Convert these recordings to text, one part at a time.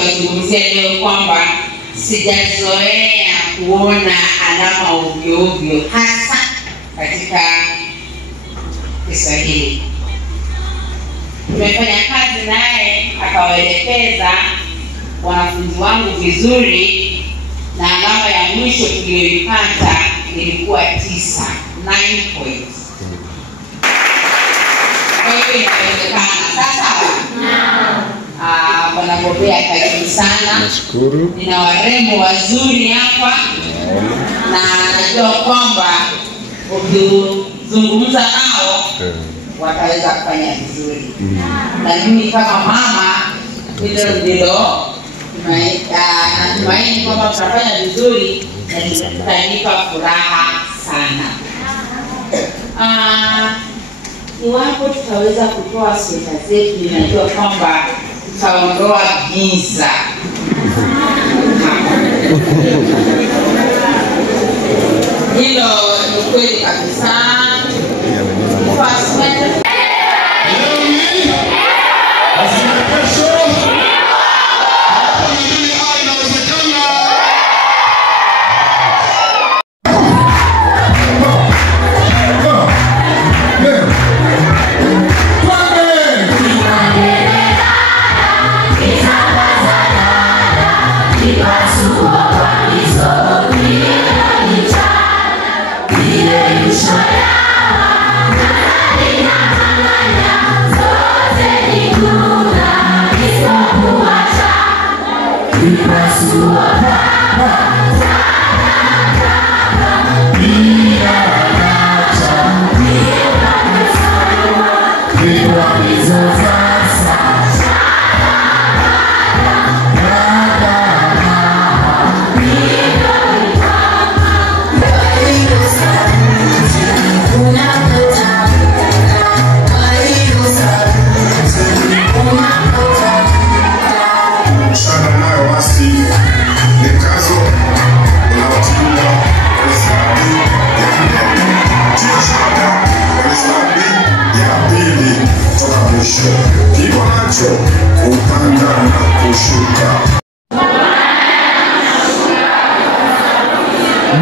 niwazungumzia leo kwamba sijazoea kuona alama ovyo ovyo, hasa katika Kiswahili. Tumefanya kazi naye, akawaelekeza wanafunzi wangu vizuri, na alama ya mwisho tuliyoipata ilikuwa 9 points. Kwa hiyo inawezekana. Sasa Bwana Bobea, karibu sana. Nashukuru. Nina warembo wazuri hapa, na najua kwamba ukizungumza nao wataweza kufanya vizuri. Na mimi kama mama ndilo natumaini kwamba tutafanya vizuri na tutanipa furaha sana. Iwapo tutaweza kutoa sweta zetu, ninajua kwamba tutaondoa giza. Hilo ni kweli kabisa.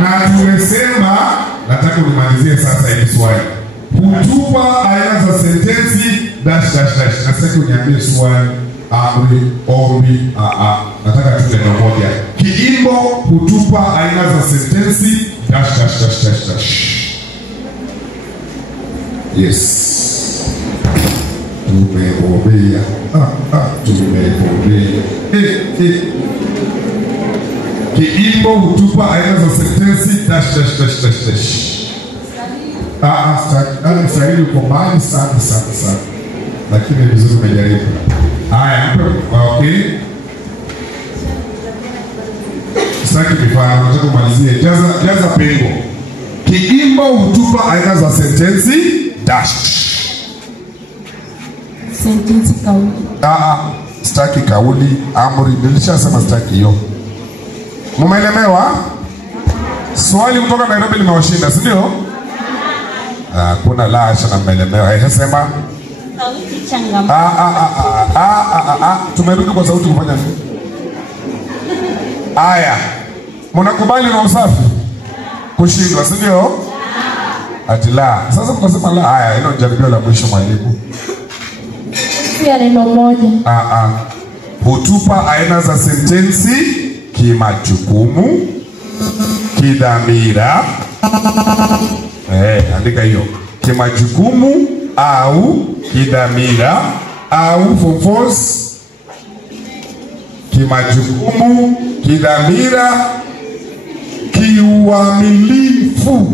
Na tumesema, nataka nimalizie sasa hili swali. Hutupa aina za sentensi dash dash dash. Nataka uniambie swali, amri, ombi, nataka tu neno moja. Kiimbo hutupa aina za sentensi dash dash dash dash dash. Yes. Tumebobea. Tumebobea. Kiimbo hutupa aina za sentensi dash dash dash dash dash. Mstari uko mbali sana. Lakini vizuri umejaribu. Haya, okay. Sasa mifano, nataka kumalizie. Jaza pengo. Kiimbo hutupa aina za sentensi dash. Sentensi kauli. Sitaki kauli, amri, nilishasema sitaki hiyo. Mumeelemewa? Swali kutoka Nairobi limewashinda, si ndio? Kuna la hasha na mmelemewa. Sema Sauti changamano. Tumerudi kwa sauti kufanya nini? Haya. Mnakubali na usafi? Kushindwa, si ndio? Atila. Sasa mkasema la. Haya, hilo jaribio la mwisho mwalimu. Pia neno moja. Hutupa aina za sentensi kimajukumu, kidhamira. Andika hiyo. Kimajukumu au kidhamira au force. Kimajukumu, kidhamira, kiuamilifu.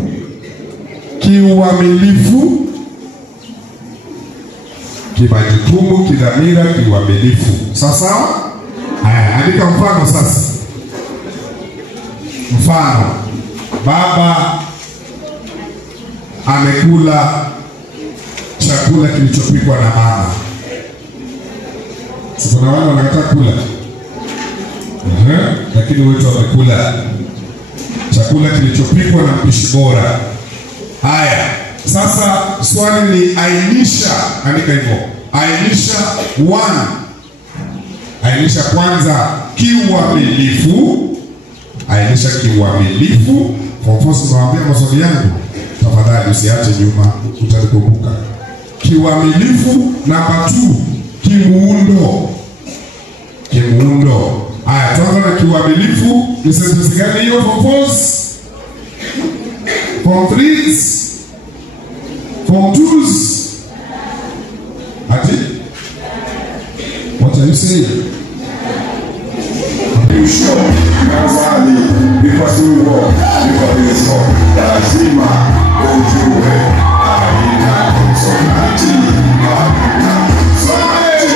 Kimajukumu, kidhamira, kiuamilifu. Sasa haya, andika mfano sasa. Mfano, baba amekula chakula kilichopikwa na mama. Kuna wale wanataka kula. Lakini wetu wamekula chakula kilichopikwa na mpishi bora. Haya, sasa swali ni ainisha, andika hivyo. Ainisha 1. Ainisha kwanza kiuamilifu. Ainisha kiuamilifu. Kwa mfano nawaambia maswali yangu, tafadhali usiache nyuma, utalikumbuka. Kiuamilifu. Namba 2, kimuundo. Kimuundo. Haya, tuanza na kiuamilifu. Ni sentensi gani hiyo? Purpose. Form 3s. Form 2s. Ati? What are you saying? You sure? Nazali, because we walk, because we walk. Lazima, ujue, aina konsonanti, aina konsonanti.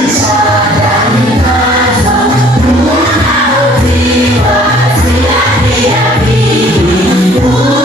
Wow.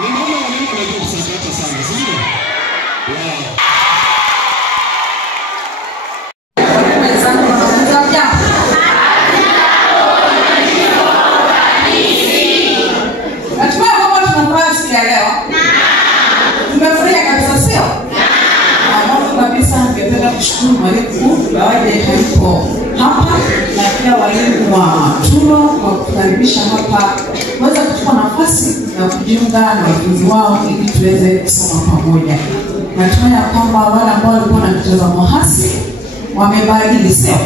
Nimeona walimu wanajua kusakata sana, sio? Wow. Kushukuru mwalimu bawaje hapo hapa na pia walimu wa Tulo kwa kukaribisha hapa kuweza kuchukua nafasi na kujiunga na wanafunzi wao ili tuweze kusoma pamoja. Natumai kwamba wale ambao walikuwa na mtazamo hasi wamebadili, sio?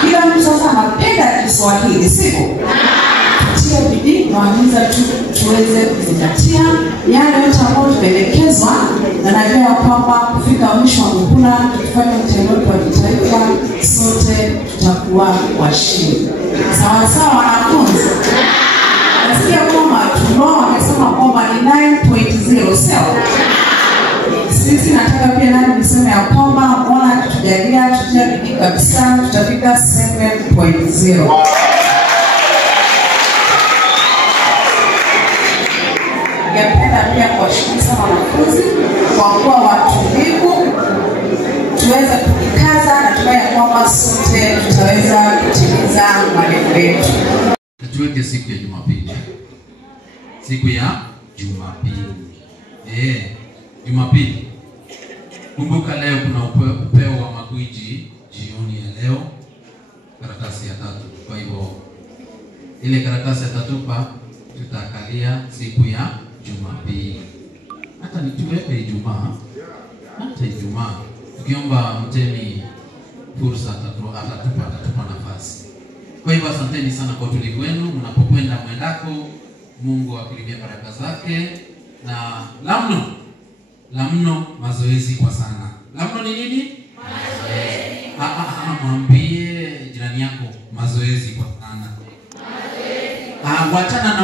Kila mtu sasa anapenda Kiswahili, sio? Tutie bidii na wahimiza tuweze kuzingatia yale yote ambayo tumeelekezwa, na najua kwamba kufika mwisho wa muhula tukifanya mtihani wa kitaifa sote tutakuwa washindi. Sawa sawa wanafunzi? Nasikia kwamba Tulo wamesema kwamba ni 9.0, sio? Sisi nataka pia nani niseme ya kwamba mbona tujalia tutia bidii kabisa tutafika 7.0. Ningependa pia kuwashukuru sana wanafunzi kwa kuwa watulivu, tuweze kujikaza na tunaye kwamba sote tutaweza kutimiza malengo yetu. Tuweke siku ya Jumapili. Siku ya Jumapili. Jumapili. Kumbuka leo kuna upeo wa magwiji jioni ya leo. Karatasi ya 3. Kwa hivyo ile karatasi ya 3 tutakalia siku ya Jumapili. Hata nituweke Ijumaa. Hata Ijumaa. Tukiomba mtemi fursa atatupa nafasi. Kwa hivyo asanteni sana kwa utulivu wenu mnapokwenda mwendako. Mungu akulipe baraka zake, na la mno mazoezi kwa sana. La mno ni nini? Mazoezi. Mwambie jirani yako mazoezi kwa sana. Mazoezi. Wachana na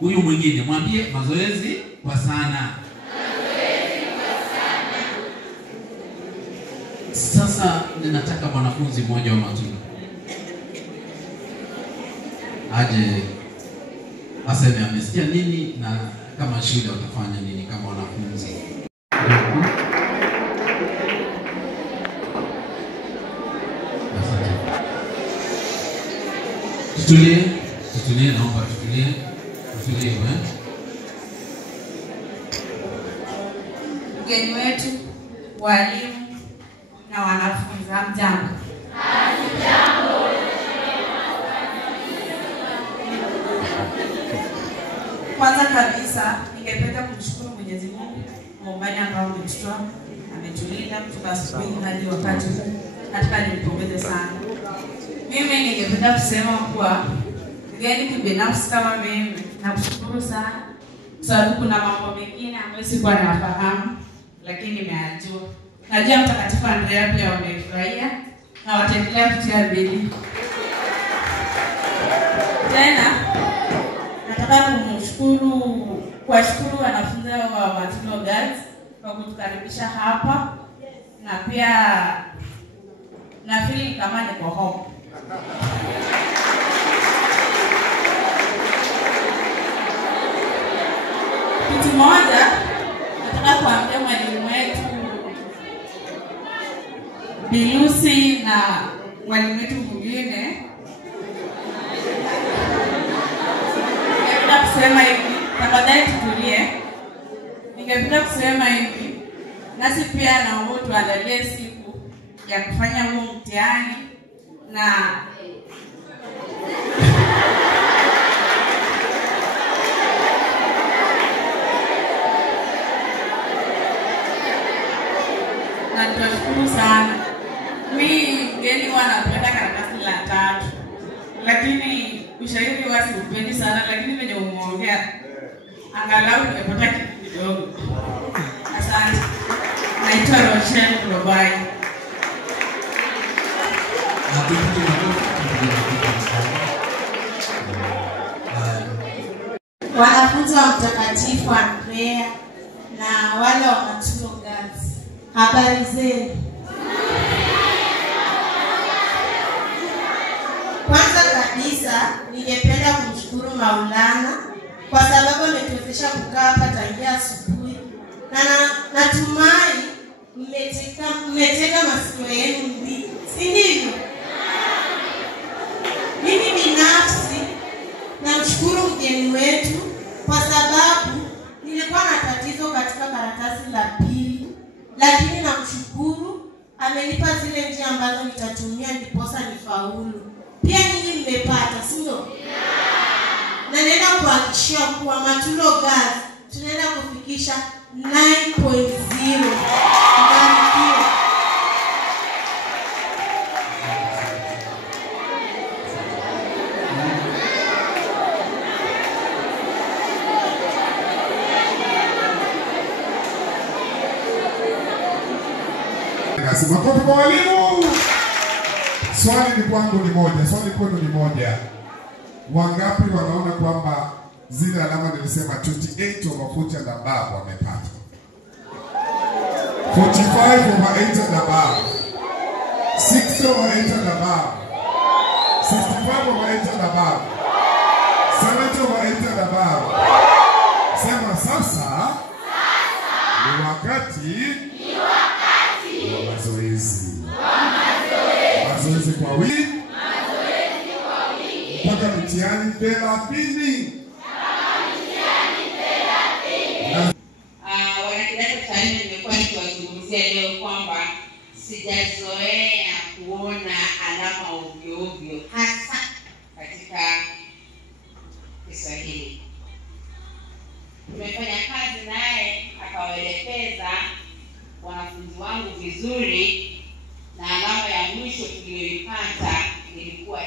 huyo mwingine, mwambie mazoezi kwa sana. Mazoezi kwa sana. Sasa ninataka mwanafunzi mmoja wa Matunda aje aseme amesikia nini na kama shule watafanya nini kama wanafunzi. Tutulie, naomba tutulie. Mgeni wetu, walimu na wanafunzi, hamjambo? Hamjambo. Kwanza kabisa ningependa kumshukuru Mwenyezi Mungu kwa umbali ambao ametutoa, ametulinda kutoka asubuhi hadi wakati huu. Nataka nimpongeze sana. Mimi ningependa kusema kuwa mgeni kibinafsi kama mimi nakushukuru sana, sababu kuna mambo mengine ambayo sikuwa nafahamu lakini nimeyajua. Najua Mtakatifu Andrea pia wamefurahia na wataendelea kutia bidii. Tena nataka kuwashukuru wanafunzi wa Matulo Girls kwa kutukaribisha hapa, na pia nafikiri kama niko home. Kitu moja nataka kuambia mwalimu wetu Bilusi na mwalimu wetu mwingine. Ningependa kusema hivi, tafadhali tutulie. Ningependa kusema hivi, nasi pia naomba tuandalie siku ya kufanya huo mtihani, na tunashukuru sana. Mimi mgeni wanapenda karatasi la 3. Lakini ushairi wasi upendi sana, lakini venye umeongea angalau nimepata kitu kidogo. Asante. Naitwa Rochelle Robai. Wanafunzi wa Mtakatifu Andrea na wale wa Matulo Girls, habari zenu? Kwanza kabisa ningependa kumshukuru Maulana kwa sababu ametuwezesha kukaa hapa tangia asubuhi, na natumai mmetega masikio yenu mbili, si ndivyo? Mimi binafsi namshukuru mgeni wetu kwa sababu nilikuwa na tatizo katika karatasi la pili, lakini namshukuru amenipa zile njia ambazo nitatumia ndiposa nifaulu. Pia ninyi mmepata, sio? Na naenda kuhakikishia kuwa Matulo Girls tunaenda kufikisha 9.0. Makofi kwa walimu. Swali ni kwangu ni moja, swali kwenu ni moja. Wangapi wanaona kwamba zile alama nilisema 28 over 40 and above wamepata? 45 over 8 and above, 60 over 8 and above, 65 over 8 and above, 70 over 8 and above. Sema sasa ni wakati wa mazoezi. Mazoezi kwa wiki. Mpaka mtihani 30. Wanakidato cha 4 nimekuwa nikiwazungumzia leo kwamba sijazoea kuona alama ovyo ovyo, hasa katika Kiswahili. Tumefanya kazi naye akawaelekeza wanafunzi wangu vizuri, na alama ya mwisho tuliyoipata ilikuwa